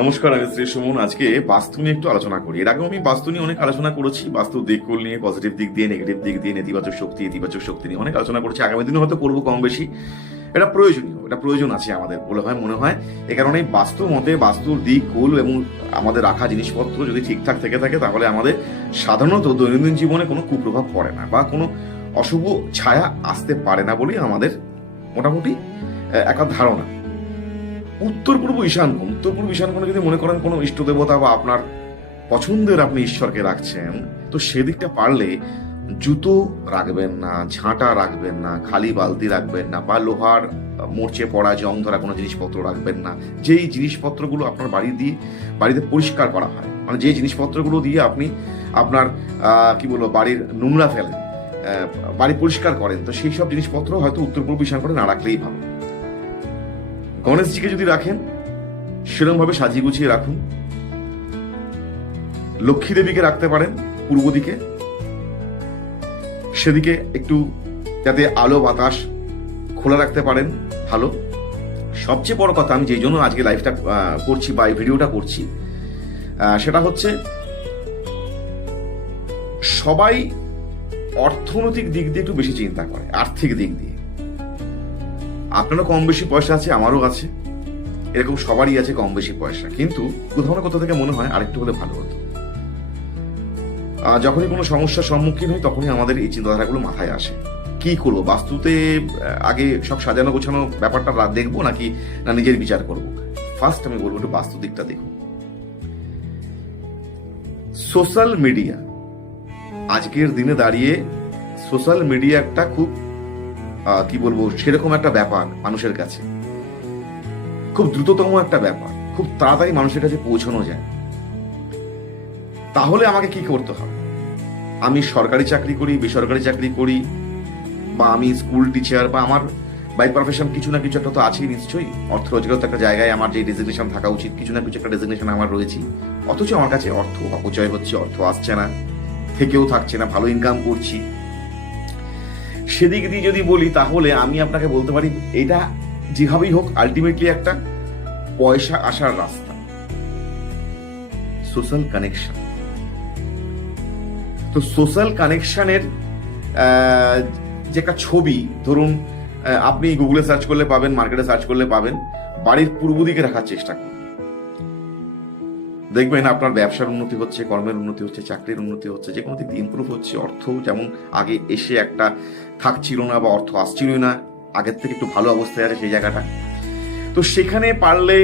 নমস্কার, আমি শ্রী সুমন। আজকে বাস্তু নিয়ে একটু আলোচনা করি। এর আগেও আমি বাস্তু নিয়ে অনেক আলোচনা করেছি, বাস্তু দিকগুলো নিয়ে, পজিটিভ দিক দিয়ে, নেগেটিভ দিক দিয়ে, নেতিবাচক শক্তি, ইতিবাচক শক্তি নিয়ে অনেক আলোচনা করেছি। আগামী দিনে হয়তো করবো কম বেশি। এটা প্রয়োজনীয়, এটা প্রয়োজন আছে আমাদের বলে হয় মনে হয়। এ কারণে বাস্তু মতে বাস্তুর দিক কুল এবং আমাদের রাখা জিনিসপত্র যদি ঠিকঠাক থেকে থাকে তাহলে আমাদের সাধারণত দৈনন্দিন জীবনে কোনো কুপ্রভাব পড়ে না বা কোনো অশুভ ছায়া আসতে পারে না বলেই আমাদের মোটামুটি একটা ধারণা। উত্তর পূর্ব ঈশানকোণে যদি মনে করেন কোনো ইষ্ট দেবতা বা আপনার পছন্দের আপনি ঈশ্বরকে রাখছেন, তো সেদিকটা পারলে জুতো রাখবেন না, ঝাঁটা রাখবেন না, খালি বালতি রাখবেন না, বা লোহার মরচে পড়া জং ধরা কোনো জিনিসপত্র রাখবেন না। যেই জিনিসপত্রগুলো আপনার বাড়িতে পরিষ্কার করা হয়, মানে যে জিনিসপত্রগুলো দিয়ে আপনি আপনার বাড়ির নোংরা ফেলেন, বাড়ি পরিষ্কার করেন, তো সেই সব জিনিসপত্র হয়তো উত্তর পূর্ব ঈশানকোণে না রাখলেই ভালো। গণেশজিকে যদি রাখেন সেরকম ভাবে সাজিয়ে গুছিয়ে রাখুন। লক্ষ্মী দেবীকে রাখতে পারেন পূর্ব দিকে, সেদিকে একটু যাতে আলো বাতাস খোলা রাখতে পারেন ভালো। সবচেয়ে বড় কথা, আমি যেই জন্য আজকে লাইভটা করছি বা এই ভিডিওটা করছি, সেটা হচ্ছে সবাই অর্থনৈতিক দিক দিয়ে একটু বেশি চিন্তা করে, আর্থিক দিক দিয়ে। আপনারও কম বেশি পয়সা আছে, আমারও আছে, এরকম সবারই আছে কম বেশি পয়সা, কিন্তু কোথাও না কোথাও থেকে মনে হয় আরেকটু হলে ভালো হতো। যখনই কোনো সমস্যার সম্মুখীন হই তখনই আমাদের এই চিন্তাধারাগুলো মাথায় আসে। কি করবো, বাস্তুতে আগে সব সাজানো গোছানো ব্যাপারটা দেখবো নাকি না নিজের বিচার করব? ফার্স্ট আমি বলবো একটু বাস্তু দিকটা দেখুন। সোশ্যাল মিডিয়া, আজকের দিনে দাঁড়িয়ে সোশ্যাল মিডিয়া একটা খুব সেরকম একটা ব্যাপার, মানুষের কাছে খুব দ্রুততম একটা ব্যাপার, খুব তাড়াতাড়ি মানুষের কাছে পৌঁছানো যায়। তাহলে আমাকে কি করতে হবে? আমি সরকারি চাকরি করি, বেসরকারি চাকরি করি, বা আমি স্কুল টিচার, বা আমার বাই প্রফেশন কিছু না কিছু একটা তো আছেই নিশ্চয়ই। অর্থ রোজগার তো একটা জায়গায় আমার যে ডেজিগনেশন থাকা উচিত, কিছু না কিছু একটা ডেজিগনেশন আমার রয়েছে। অথচ আমার কাছে অর্থ অপচয় হচ্ছে, অর্থ আসছে না, থেকেও থাকছে না, ভালো ইনকাম করছি। সেদিক দিয়ে যদি বলি তাহলে আমি আপনাকে বলতে পারি এটা যেভাবেই হোক আলটিমেটলি একটা পয়সা আসার রাস্তা। সোশ্যাল কানেকশন, তো সোশ্যাল কানেকশনের যে একটা ছবি, ধরুন আপনি গুগলে সার্চ করলে পাবেন, মার্কেটে সার্চ করলে পাবেন, বাড়ির পূর্ব দিকে রাখার চেষ্টা করুন। দেখবেন আপনার ব্যবসার উন্নতি হচ্ছে, কর্মের উন্নতি হচ্ছে, চাকরির উন্নতি হচ্ছে, যে কোনো দিক দিয়ে ইম্প্রুভ হচ্ছে। অর্থ যেমন আগে এসে একটা থাকছিল না বা অর্থ আসছিল না, আগের থেকে একটু ভালো অবস্থায় আছে সেই জায়গাটা। তো সেখানে পারলে